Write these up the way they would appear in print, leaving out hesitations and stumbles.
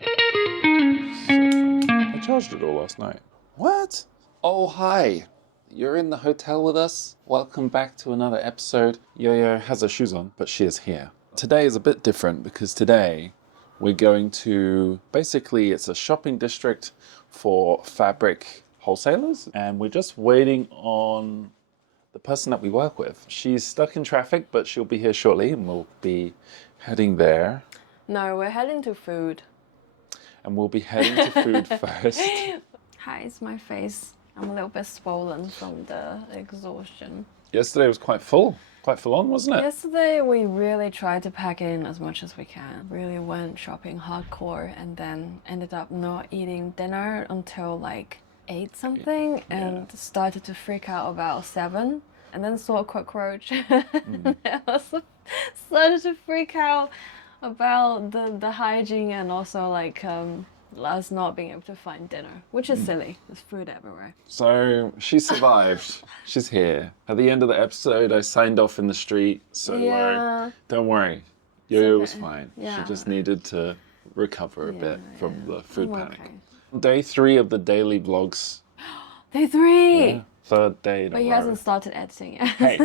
I charged it all last night. What? Oh, hi. You're in the hotel with us. Welcome back to another episode. Yoyo has her shoes on, but she is here. Today is a bit different because today we're going to, basically it's a shopping district for fabric wholesalers, and we're just waiting on the person that we work with. She's stuck in traffic, but she'll be here shortly and we'll be heading there. No, we're heading to food. And we'll be heading to food first. Hi, it's my face. I'm a little bit swollen from the exhaustion. Yesterday was quite full on, wasn't it? Yesterday we really tried to pack in as much as we can. Really went shopping hardcore and then ended up not eating dinner until like 8 something and started to freak out about 7 and then saw a cockroach and I also started to freak out about the hygiene and also like us not being able to find dinner, which is silly. There's food everywhere. So she survived. She's here. At the end of the episode, I signed off in the street. So don't worry. Yoyo was fine. Yeah. She just needed to recover a bit from the food panic. Okay. Day 3 of the daily vlogs. Day 3! Yeah. 3rd day in a But he row. hasn't started editing yet. Hey,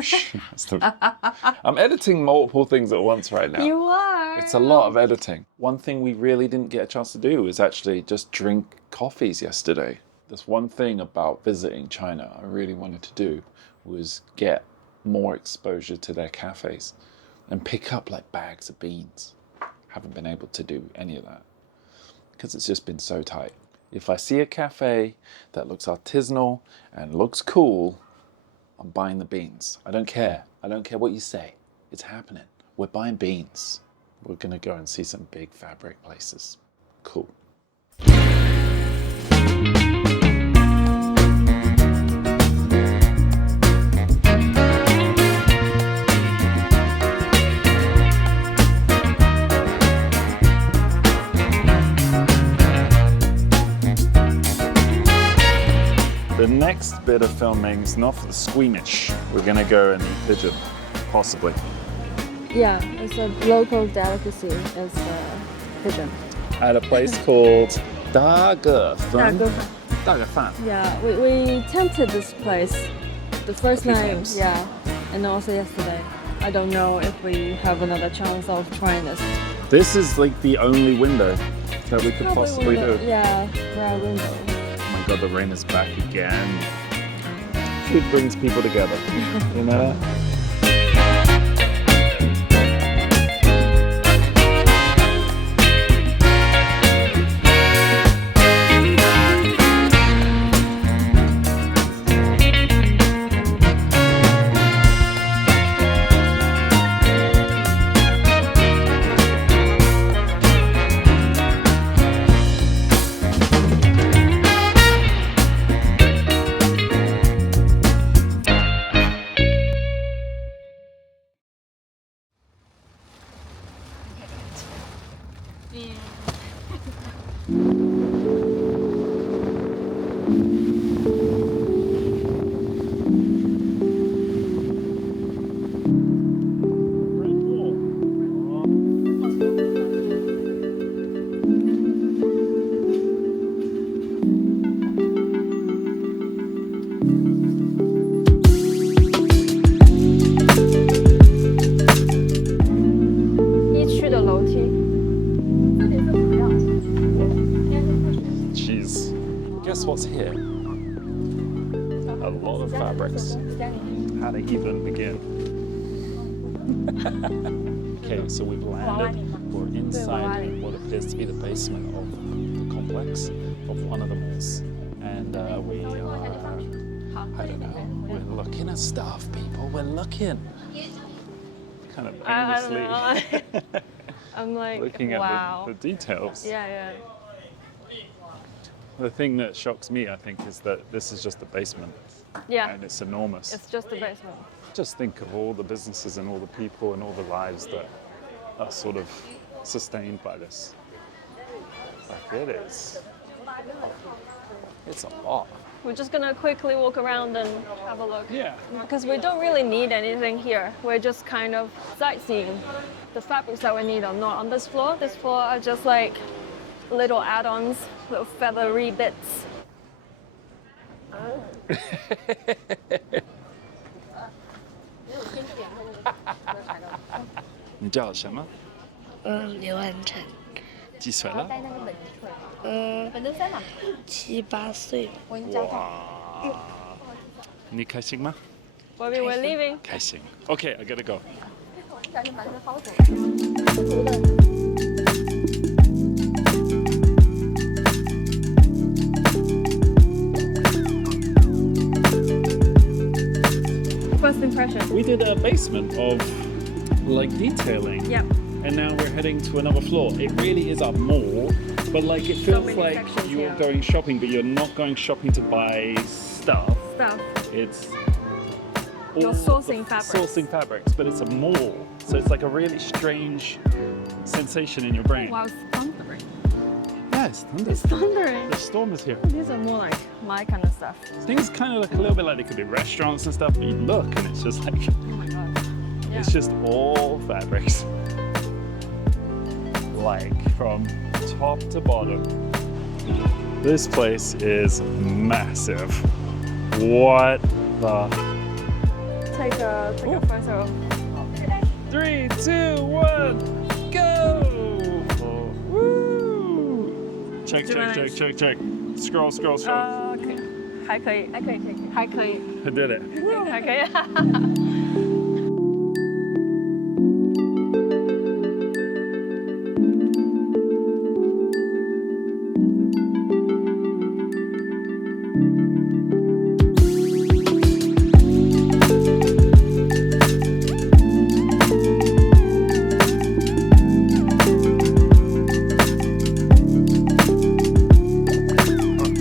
I'm editing multiple things at once right now. You are! It's a lot of editing. One thing we really didn't get a chance to do was actually just drink coffees yesterday. There's one thing about visiting China I really wanted to do was get more exposure to their cafes and pick up like bags of beans. Haven't been able to do any of that because it's just been so tight. If I see a cafe that looks artisanal and looks cool, I'm buying the beans. I don't care. I don't care what you say. It's happening. We're buying beans. We're gonna go and see some big fabric places. Cool. The next bit of filming is not for the squeamish. We're gonna go and eat pigeon, possibly. Yeah, it's a local delicacy. It's pigeon. At a place called Da Ge Fan. Da Ge Fan. Yeah, we tempted this place the first few night. times. Yeah, and also yesterday. I don't know if we have another chance of trying this. This is like the only window that we could Probably possibly window. do. Yeah, rare window. Oh my god, the rain is back again. Food brings people together. You know that? Jeez. Guess what's here? A lot of fabrics. How to even begin? Okay, so we've landed. We're inside what appears to be the basement of the complex of one of the malls. And we are, I don't know, we're looking at stuff, people. We're looking. Kind of aimlessly. I'm like, looking wow. at the details. Yeah. The thing that shocks me, I think, is that this is just the basement. Yeah. And it's enormous. It's just the basement. Just think of all the businesses and all the people and all the lives that are sort of sustained by this. Like it is. It's a lot. We're just gonna quickly walk around and have a look. Yeah. Because we don't really need anything here. We're just kind of sightseeing. The fabrics that we need are not on this floor. This floor are just like little add-ons, little feathery bits. 你叫什么？刘汉成，几岁了？ 7、8岁。哇！你开心吗？ Bobby, we're leaving. 开心。Okay, I gotta go. First impression. We did a basement of like detailing. Yep. And now we're heading to another floor. It really is a mall, but like it feels many like sections you're here. going shopping, but you're not going shopping to buy stuff. It's You're all sourcing the fabrics. Sourcing fabrics, but it's a mall, so it's like a really strange sensation in your brain. Wow, it's thundering. Yeah, it's thunder. It's thundering. The storm is here. These are more like my kind of stuff. Things kind of look a little bit like they could be restaurants and stuff, but you look and it's just like Oh my god. Yeah. it's just all fabrics. Like from top to bottom. This place is massive. What the? Take a photo. 3, 2, 1, go! Woo! Check. Scroll. Okay. 还可以。 I did it. 还可以。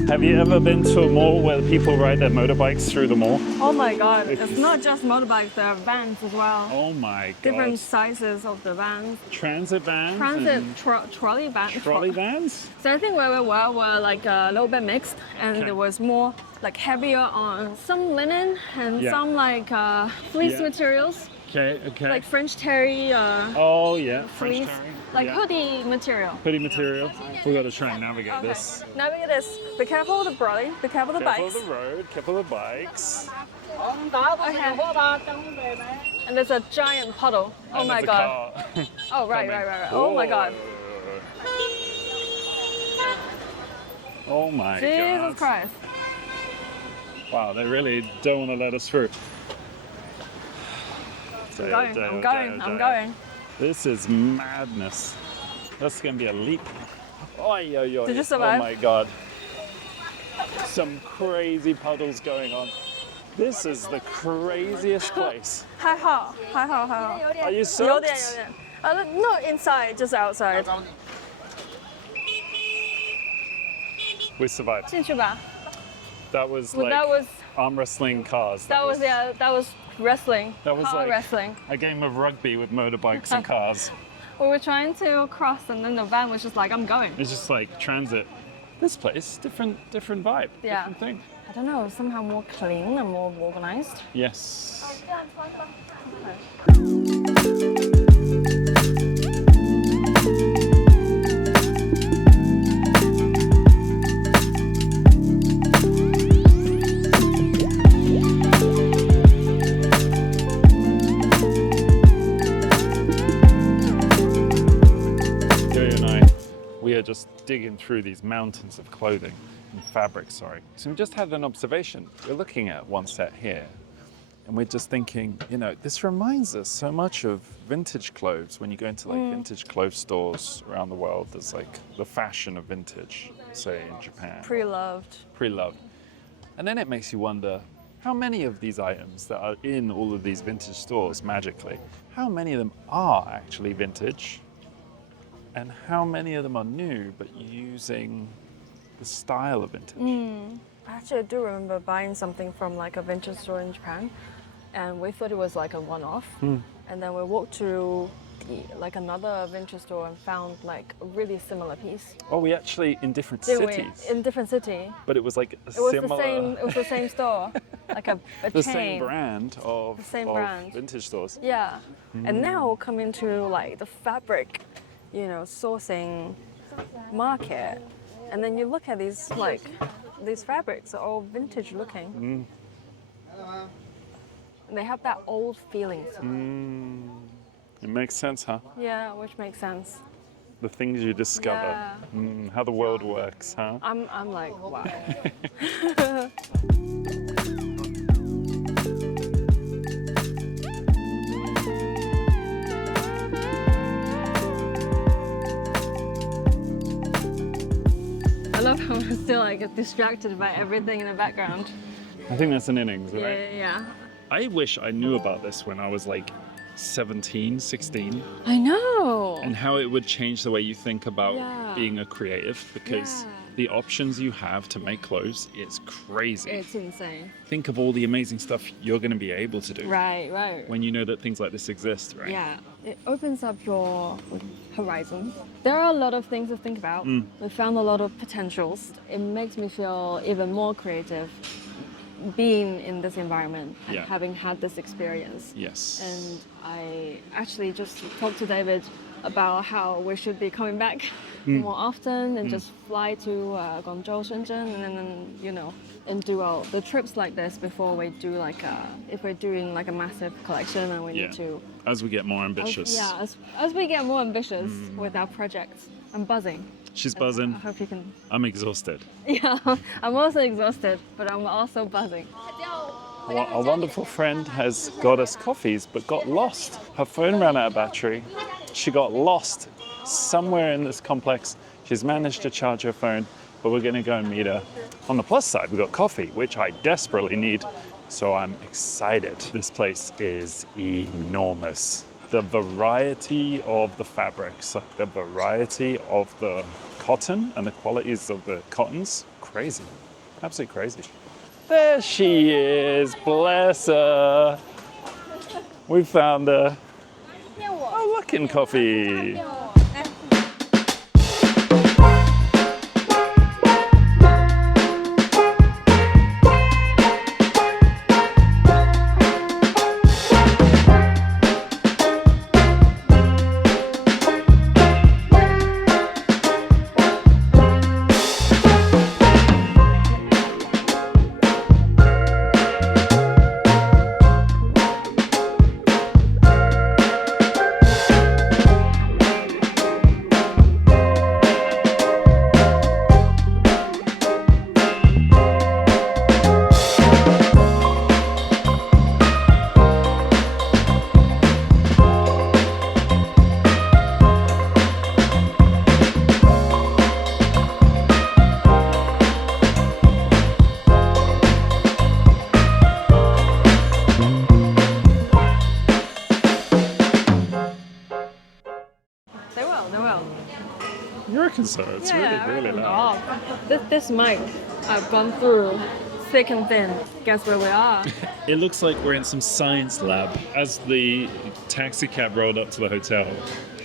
Have you ever been to a mall where people ride their motorbikes through the mall? Oh my god, it's not just motorbikes, there are vans as well. Oh my god. Different sizes of the vans. Transit vans? Transit and trolley vans. trolley vans? So I think where we were like a little bit mixed, and Okay. there was more like heavier on some linen and Yeah. some like fleece Yeah. materials, Okay. like French terry Oh yeah, French fleece, terry. like Yeah. hoodie material. Hoodie material. We've got to try and navigate this. Navigate this. Be careful of the brolly. Be careful of the Careful bikes. of the road, careful of the bikes. Okay. And there's a giant puddle. Oh And my there's a god. car Oh right. coming. Oh my god. Oh my Jesus god. Christ. Wow, they really don't want to let us through. I'm going. This is madness. That's going to be a leap. Oy. Did you survive? Oh my god. Some crazy puddles going on. This is the craziest place. 还好。 Are you 有 soaked? 点。Not inside, just outside. We survived. 进去吧。 That was Well, like that was arm wrestling cars. that was wrestling. That was car like- wrestling. a game of rugby with motorbikes and cars. We were trying to cross, and then the van was just like, "I'm going." It's just like transit. This place, different vibe, Yeah. different thing. I don't know, somehow more clean and more organized. Yes. Yoyo and I, we are just digging through these mountains of clothing and fabric, sorry. So we just had an observation. We're looking at one set here, and we're just thinking, you know, this reminds us so much of vintage clothes. When you go into like vintage clothes stores around the world, there's like the fashion of vintage, say in Japan, Pre-loved. pre-loved. And then it makes you wonder, how many of these items that are in all of these vintage stores magically, how many of them are actually vintage? And how many of them are new but using the style of vintage? Actually, I do remember buying something from like a vintage store in Japan, and we thought it was like a one-off. And then we walked to like another vintage store and found like a really similar piece. Oh, we actually in different Did we? cities, In different city. but it was like a It was similar, the same. It was the same store, like a the chain. same brand of, The same of brand. vintage stores. Yeah. And now coming to like the fabric, you know, sourcing market, and then you look at these these fabrics are all vintage looking. And they have that old feeling to them. It makes sense, huh? Yeah, which makes sense. The things you discover, how the world works, huh? I'm like, wow. I love how I'm still like distracted by everything in the background. I think that's an innings, right? Yeah. I wish I knew about this when I was like 17, 16, I know. and how it would change the way you think about Yeah. being a creative, because Yeah. the options you have to make clothes is crazy. It's insane. Think of all the amazing stuff you're going to be able to do Right. when you know that things like this exist, right? Yeah, it opens up your horizons. There are a lot of things to think about. We found a lot of potentials. It makes me feel even more creative being in this environment and Yeah. having had this experience. Yes. And I actually just talked to David about how we should be coming back more often and just fly to Guangzhou, Shenzhen, and then, you know, and do all the trips like this before we do like if we're doing like a massive collection and we Yeah. need to. As we get more ambitious. As we get more ambitious with our projects. I'm buzzing. She's buzzing. I hope you can. I'm exhausted. Yeah, I'm also exhausted, but I'm also buzzing. A wonderful friend has got us coffees, but got lost. Her phone ran out of battery. She got lost somewhere in this complex. She's managed to charge her phone, but we're going to go and meet her. On the plus side, we've got coffee, which I desperately need. So I'm excited. This place is enormous. The variety of the fabrics, like the variety of the cotton and the qualities of the cottons, crazy, absolutely crazy. There she is, bless her. We found her. Oh, look in coffee. You reckon so? It's really loud. This mic, I've gone through thick and thin. Guess where we are? It looks like we're in some science lab. As the taxi cab rolled up to the hotel,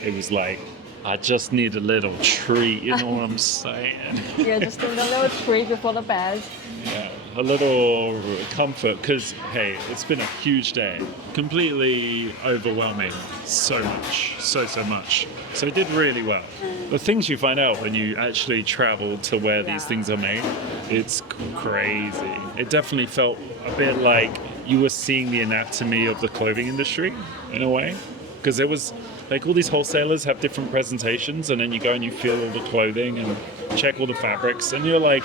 it was like, I just need a little treat, you know what I'm saying? Yeah, just a little treat before the bed. Yeah, a little comfort, because, hey, it's been a huge day. Completely overwhelming. So much. So much. So it did really well. The things you find out when you actually travel to where these things are made, it's crazy. It definitely felt a bit like you were seeing the anatomy of the clothing industry, in a way. Because there was, like, all these wholesalers have different presentations, and then you go and you feel all the clothing and check all the fabrics, and you're like,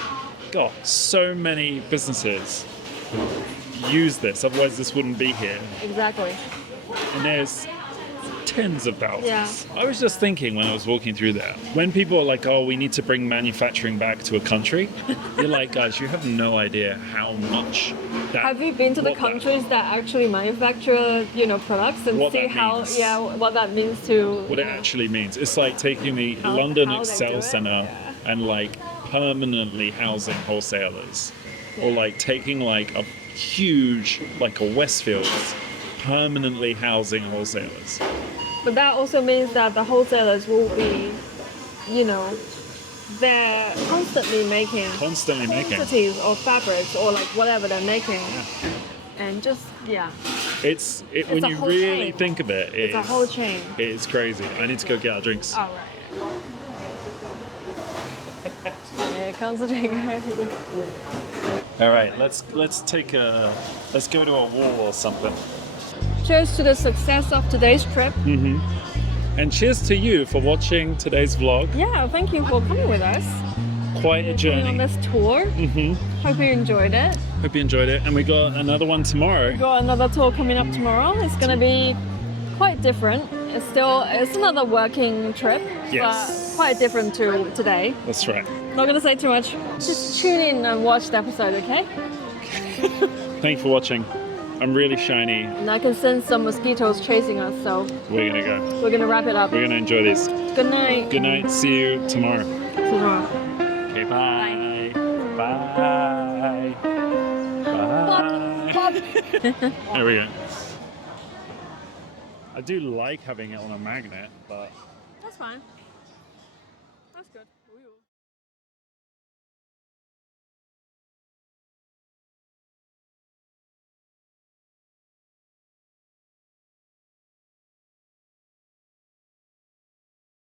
God, so many businesses use this, otherwise this wouldn't be here. Exactly. And there's tens of thousands. Yeah. I was just thinking when I was walking through there, when people are like, oh, we need to bring manufacturing back to a country, you're like, guys, you have no idea how much that... Have you been to the what countries that actually manufacture, you know, products and What see that how, means. what that means to... What it actually means. It's like taking the How- London how they do Excel it? Centre Yeah. and like permanently housing wholesalers. Or like taking like a huge, like a Westfields, permanently housing wholesalers. But that also means that the wholesalers will be, you know, they're constantly making quantities of fabrics or like whatever they're making. And just, When a you whole really chain. think of it, It's a whole chain. It's crazy. I need to go get our drinks. All right. concentrating. All right, let's go to a wall or something. Cheers to the success of today's trip. And cheers to you for watching today's vlog. Yeah, thank you for coming with us. Quite a Going on journey. this tour. Hope you enjoyed it. Hope you enjoyed it. And we got another one tomorrow. Got another tour coming up tomorrow. It's gonna be quite different. It's another working trip, Yes. but quite different to today. That's right. Not gonna say too much. Just tune in and watch the episode, okay? Thanks for watching. I'm really shiny. And I can sense some mosquitoes chasing us, so We're gonna go. we're gonna wrap it up. We're gonna enjoy this. Good night. Good night. See you tomorrow. Tomorrow. Okay, bye. Bye. Bye. Bob. There we go. I do like having it on a magnet, but That's fine. That's good.